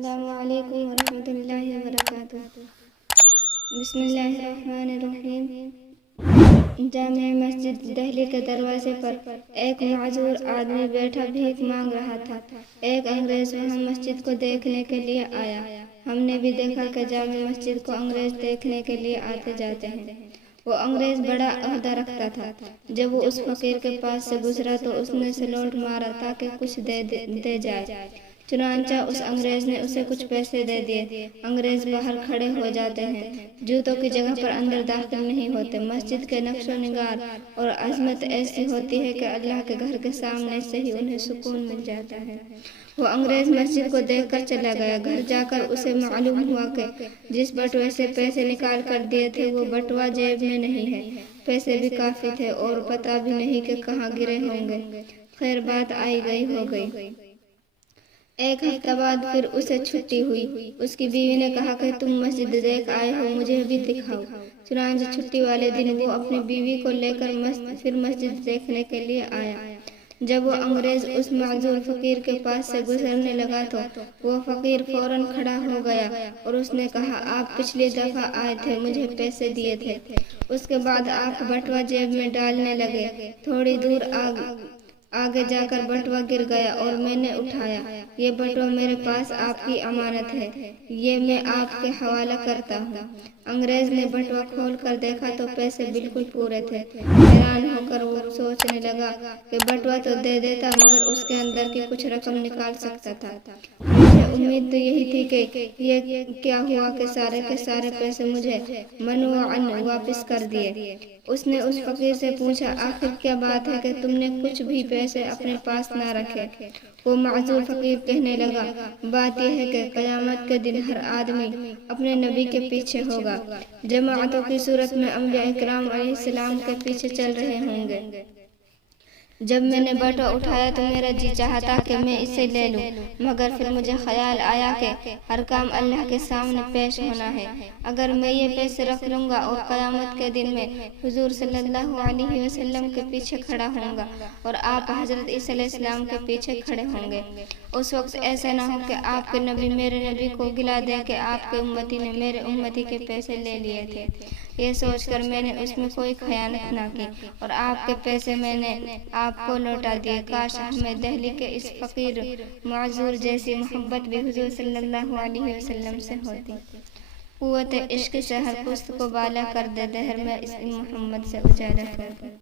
السلام علیکم ورحمۃ اللہ وبرکاتہ۔ بسم اللہ الرحمن الرحیم۔ جامع مسجد دہلی کے دروازے پر ایک معذور آدمی بیٹھا بھیک مانگ رہا تھا۔ ایک انگریز وہاں مسجد کو دیکھنے کے لیے آیا۔ ہم نے بھی دیکھا کہ جامع مسجد کو انگریز دیکھنے کے لیے آتے جاتے ہیں۔ وہ انگریز بڑا عہدہ رکھتا تھا۔ جب وہ اس فقیر کے پاس سے گزرا تو اس نے سلوٹ مارا تاکہ کچھ دے جائے۔ چنانچہ اس انگریز نے اسے کچھ پیسے دے دیے۔ انگریز باہر کھڑے ہو جاتے ہیں، جوتوں کی جگہ پر اندر داخل نہیں ہوتے۔ مسجد کے نقش و نگار اور عظمت ایسی ہوتی ہے کہ اللہ کے گھر کے سامنے سے ہی انہیں سکون مل جاتا ہے۔ وہ انگریز مسجد کو دیکھ کر چلا گیا۔ گھر جا کر اسے معلوم ہوا کہ جس بٹوے سے پیسے نکال کر دیے تھے وہ بٹوا جیب میں نہیں ہے۔ پیسے بھی کافی تھے اور پتہ بھی نہیں کہ کہاں گرے ہوں گے۔ خیر بات آئی گئی ہو گئی۔ ایک ہفتہ بعد پھر اسے چھٹی ہوئی۔ اس کی بیوی نے کہا کہ تم مسجد دیکھ آئے ہو، مجھے بھی دکھاؤ۔ چنانچہ چھٹی والے دن وہ اپنی بیوی کو لے کر پھر مسجد دیکھنے کے لیے آیا۔ جب وہ انگریز اس معذور فقیر کے پاس سے گزرنے لگا تو وہ فقیر فوراً کھڑا ہو گیا اور اس نے کہا، آپ پچھلی دفعہ آئے تھے، مجھے پیسے دیے تھے۔ اس کے بعد آپ بٹوا جیب میں ڈالنے لگے۔ تھوڑی دور آگے جا کر بٹوا گر گیا اور میں نے اٹھایا۔ یہ بٹوا میرے پاس آپ کی امانت ہے، یہ میں آپ کے حوالہ کرتا ہوں۔ انگریز نے بٹوا کھول کر دیکھا تو پیسے بالکل پورے تھے۔ حیران ہو کر وہ سوچنے لگا کہ بٹوا تو دے دیتا مگر اس کے اندر کی کچھ رقم نکال سکتا تھا۔ مجھے امید تو یہی تھی کہ یہ کیا ہوا کہ سارے کے سارے پیسے مجھے منوعاً واپس کر دیے۔ اس نے اس فقیر سے پوچھا، آخر کیا بات ہے کہ تم نے کچھ بھی پیسے اپنے پاس نہ رکھے؟ وہ معذور فقیر کہنے لگا، بات یہ ہے کہ قیامت کے دن ہر آدمی اپنے نبی کے پیچھے ہوگا، جماعتوں کی صورت میں انبیاء کرام علیہ السلام کے پیچھے چل رہے ہوں گے۔ جب میں نے بٹوا اٹھایا تو میرا جی چاہتا کہ میں اسے لے لوں، مگر پھر مجھے خیال آیا کہ ہر کام اللہ کے سامنے پیش ہونا ہے۔ اگر میں یہ پیسے رکھ لوں گا اور قیامت کے دن میں حضور صلی اللہ علیہ وسلم کے پیچھے کھڑا ہوں گا اور آپ حضرت عیسیٰ علیہ السلام کے پیچھے کھڑے ہوں گے، اس وقت ایسا نہ ہو کہ آپ کے نبی میرے نبی کو گلا دے کہ آپ کے امتی نے میرے امتی کے پیسے لے لیے تھے۔ یہ سوچ کر میں نے اس میں کوئی خیانت نہ کی اور آپ کے پیسے میں نے آپ کو لوٹا دیے۔ کاش ہمیں دہلی کے اس فقیر معذور جیسی محبت بھی حضور صلی اللہ علیہ وسلم سے ہوتی۔ قوت عشق سے ہر پست کو بالا کر دے، دہر میں اس محمد سے اجالا کر دے۔